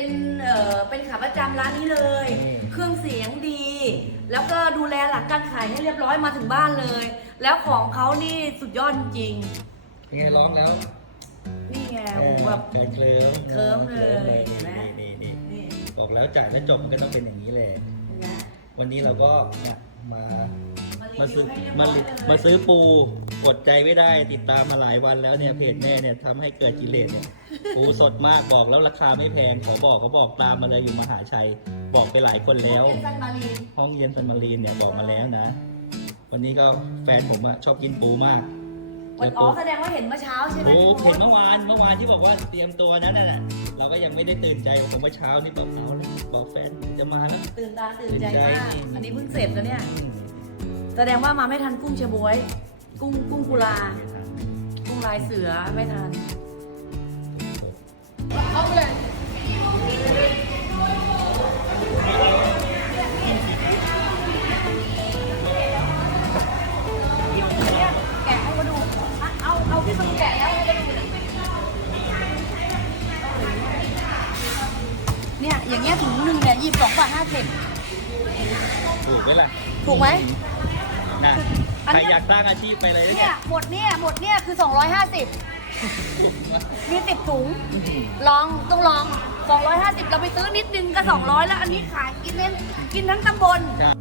เป็นเอ่อเป็นขาประจำร้านนี้เลยนี่เครื่องเสียงดี แล้วก็ดูแลหลักการขายให้เรียบร้อยมาถึงบ้านเลย แล้วของเขานี่สุดยอดจริงยังไงร้องแล้วนี่ไงโอ้โหแบบ การเคลิ้มเคลิ้มเลยนี่เห็นไหม นี่นี่นี่นี่บอกแล้วจ่ายแล้วจบมันก็ต้องเป็นอย่างนี้เลยนะวันนี้เราก็เนี่ยมามามารีซื้วิอวให้เรียบมาร้อยลิเลย มาซื้อปู อดใจไม่ได้ติดตามมาหลายวันแล้วเนี่ยเพจแม่เนี่ยทำให้เกิดกิเลสเนี่ยปูสดมากบอกแล้วราคาไม่แพงขอบอกเขาบอกตามมาเลยอยู่มหาชัย บอกไปหลายคนแล้ว เป็นซันมารีนห้องเย็นซันมารีนเนี่ยบอกมาแล้วนะ วันนี้ก็แฟนผมอะชอบกินปูมากวันเจออ๋อปูแสดงว่าเห็นเมื่อเช้าใช่ไหมโอ้ที่โพเห็นสต์เมื่อวานเมื่อวานที่บอกว่าเตรียมตัวนั้นน่ะเราก็ยังไม่ได้ตื่นใจผมว่าเช้านี่บอกเอาเลยบอกแฟนจะมาแล้ว ตื่นตาตื่นใจมากตื่นใจอันนี้เพิ่งเสร็จแล้วเนี่ยแสดงว่ามาไม่ทันกุ้งเชบวย กุ้งกุ้งกุลา กุ้งลายเสือไม่ทันเอาเลยแกะให้มาดูอะเอาเอาที่มันแกะแล้วเนี่ย อย่างเงี้ยถุงหนึ่งเนี่ยยี่สิบสองบาทห้าสิบถูกไหมล่ะ ถูกไหมนะ อันใครเนี้ยอยากสร้างอาชีพไปเลยนะเนี่ยหมดเนี่ยหมดเนี่ยคือ 250 มีติดถุง ลองต้องลอง 250 เราไปซื้อนิดนึงก็ 200 แล้ว อันนี้ขายกินเล่นกินทั้งตำบล ครับ